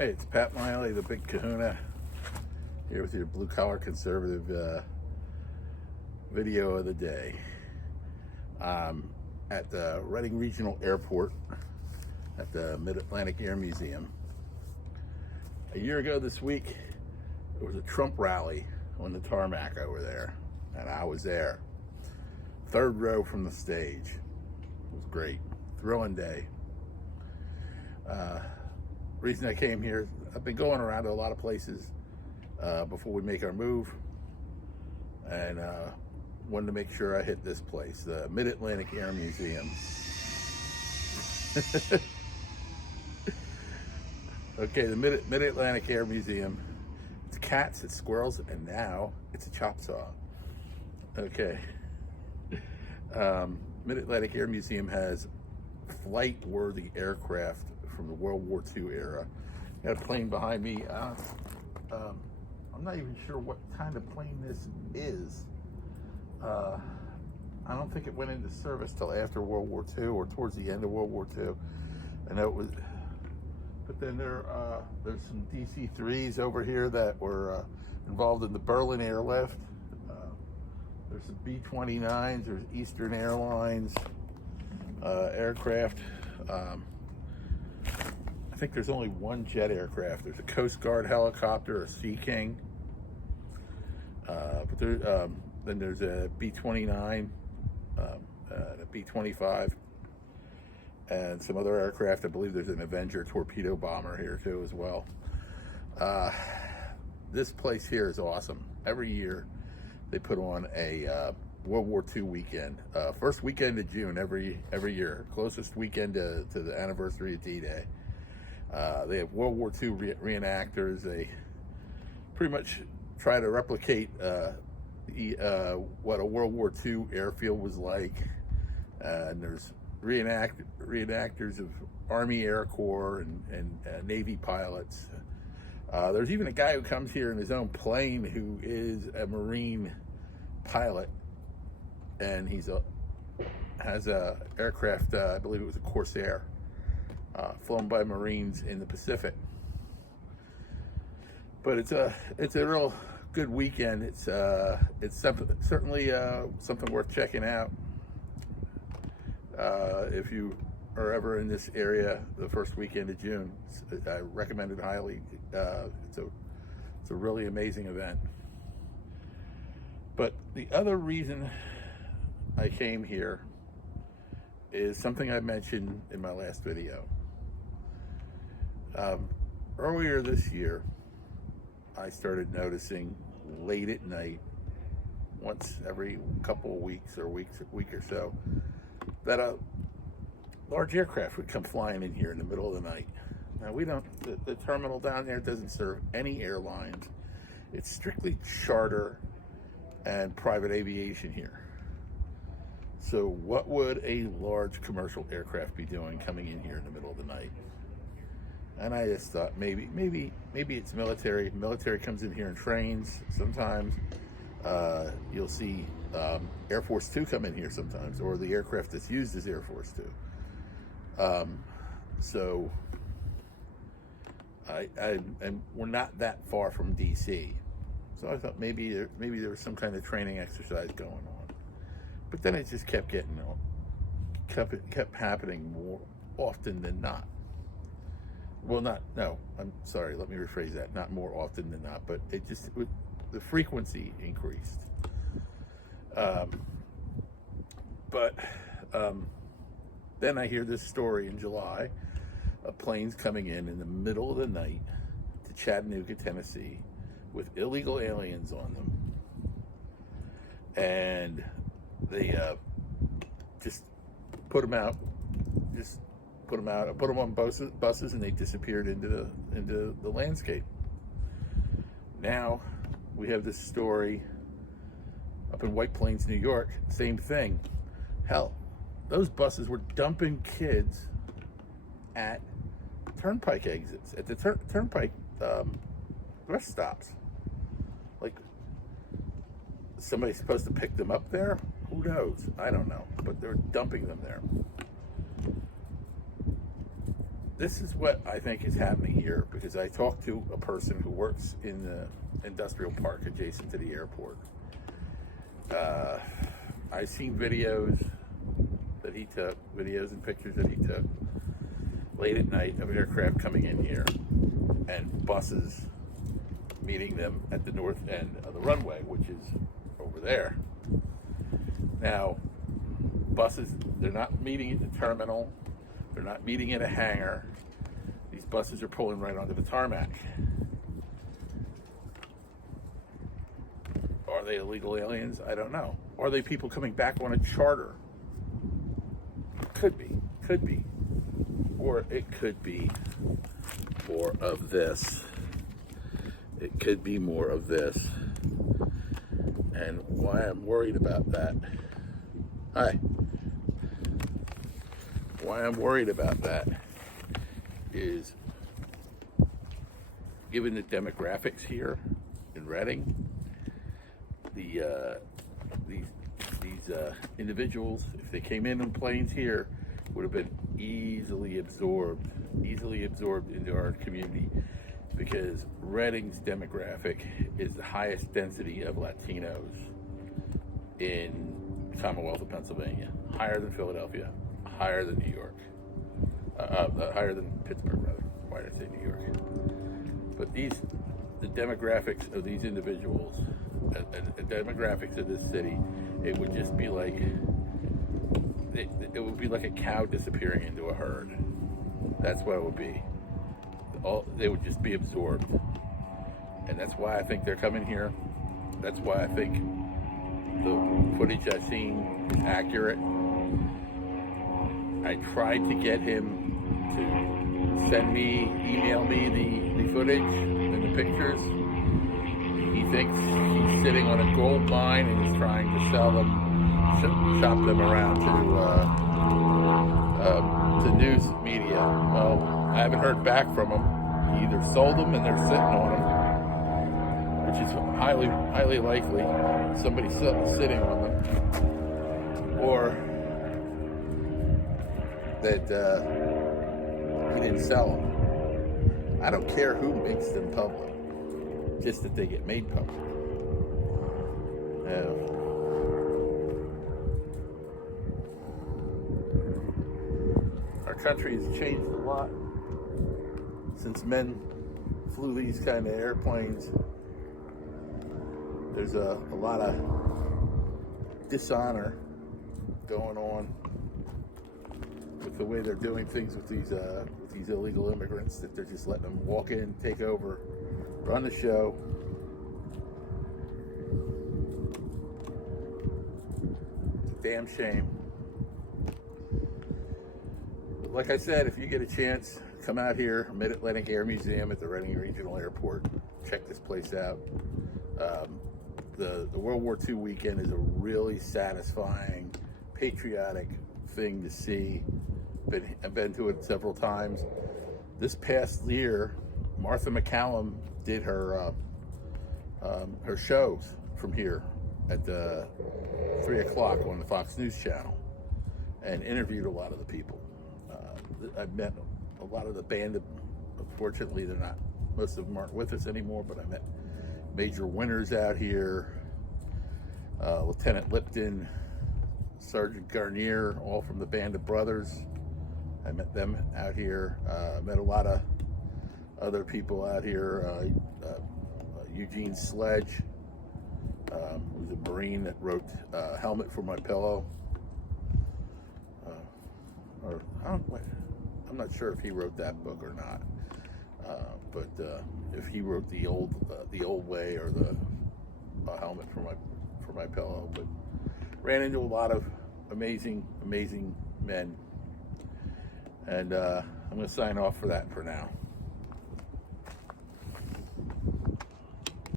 Hey, it's Pat Miley, the Big Kahuna, here with your blue-collar conservative video of the day. At the Reading Regional Airport at the Mid-Atlantic Air Museum. A year ago this week, there was a Trump rally on the tarmac over there, and I was there. Third row from the stage. It was great. Thrilling day. Reason I came here, I've been going around to a lot of places before we make our move, and wanted to make sure I hit this place, the Mid-Atlantic Air Museum. Okay, the Mid-Atlantic Air Museum. It's cats, it's squirrels, and now it's a chop saw. Okay. Mid-Atlantic Air Museum has flight-worthy aircraft from the World War II era. Got a plane behind me. I'm not even sure what kind of plane this is. I don't think it went into service till after World War II or towards the end of World War II. I know it was, but then there's some DC-3s over here that were involved in the Berlin airlift. There's some B-29s, there's Eastern Airlines aircraft. I think there's only one jet aircraft. There's a Coast Guard helicopter, a Sea King. But then there's a B-29, a B-25, and some other aircraft. I believe there's an Avenger torpedo bomber here too as well. This place here is awesome. Every year they put on a World War II weekend. First weekend of June every year. Closest weekend to the anniversary of D-Day. They have World War II reenactors. They pretty much try to replicate what a World War II airfield was like. And there's reenactors of Army Air Corps and Navy pilots. There's even a guy who comes here in his own plane who is a Marine pilot, and has a aircraft, I believe it was a Corsair, flown by Marines in the Pacific. But it's a real good weekend. It's certainly something worth checking out. If you are ever in this area the first weekend of June, I recommend it highly. It's a really amazing event. But the other reason I came here is something I mentioned in my last video. Earlier this year, I started noticing late at night, once every couple of weeks or week or so, that a large aircraft would come flying in here in the middle of the night. Now the terminal down there doesn't serve any airlines. It's strictly charter and private aviation here. So what would a large commercial aircraft be doing coming in here in the middle of the night? And I just thought maybe it's military. Military comes in here and trains. Sometimes you'll see Air Force Two come in here sometimes, or the aircraft that's used is Air Force Two. So and we're not that far from DC. So I thought maybe there was some kind of training exercise going on. But then it just kept happening more often than not. Well, I'm sorry, let me rephrase that. Not more often than not, but the frequency increased. Then I hear this story in July of planes coming in the middle of the night to Chattanooga, Tennessee, with illegal aliens on them. And they just put them out. I put them on buses, and they disappeared into the landscape. Now we have this story up in White Plains, New York. Same thing. Hell, those buses were dumping kids at turnpike exits, at the turnpike rest stops. Like, somebody's supposed to pick them up there? Who knows? I don't know. But they're dumping them there. this is what I think is happening here, because I talked to a person who works in the industrial park adjacent to the airport. I've seen videos that he took, videos and pictures that he took late at night of aircraft coming in here and buses meeting them at the north end of the runway, which is over there. Now, buses, they're not meeting at the terminal, they're not meeting at a hangar. These buses are pulling right onto the tarmac. Are they illegal aliens? I don't know. Are they people coming back on a charter? Could be. Or it could be more of this. It could be more of this. And why I'm worried about that. Why I'm worried about that is, given the demographics here in Reading, these individuals, if they came in planes here, would have been easily absorbed into our community, because Reading's demographic is the highest density of Latinos in the Commonwealth of Pennsylvania, higher than Philadelphia, higher than New York, higher than Pittsburgh, rather. Why did I say New York? But the demographics of these individuals, the demographics of this city, it would just be like, it would be like a cow disappearing into a herd. That's what it would be. They would just be absorbed. And that's why I think they're coming here. That's why I think the footage I've seen is accurate. I tried to get him to email me the footage and the pictures. He thinks he's sitting on a gold mine and he's trying to sell them, shop them around to news media. Well, I haven't heard back from him. He either sold them and they're sitting on them, which is highly likely. Somebody's sitting on them, or that he didn't sell them. I don't care who makes them public, just that they get made public. Our country has changed a lot since men flew these kind of airplanes. There's a lot of dishonor going on with the way they're doing things with these illegal immigrants, that they're just letting them walk in, take over, run the show. It's a damn shame. But like I said, if you get a chance, come out here, Mid-Atlantic Air Museum at the Reading Regional Airport. Check this place out. The World War II weekend is a really satisfying, patriotic thing to see. I've been to it several times. This past year, Martha MacCallum did her shows from here at 3 o'clock on the Fox News Channel, and interviewed a lot of the people. I've met a lot of the band. Unfortunately, most of them aren't with us anymore, but I met Major Winters out here, Lieutenant Lipton, Sergeant Garnier, all from the Band of Brothers. I met them out here. I met a lot of other people out here. Eugene Sledge, who's a Marine that wrote Helmet for My Pillow. I'm not sure if he wrote that book or not. But if he wrote the old way, or the Helmet for my Pillow. But ran into a lot of amazing men, and I'm going to sign off for now.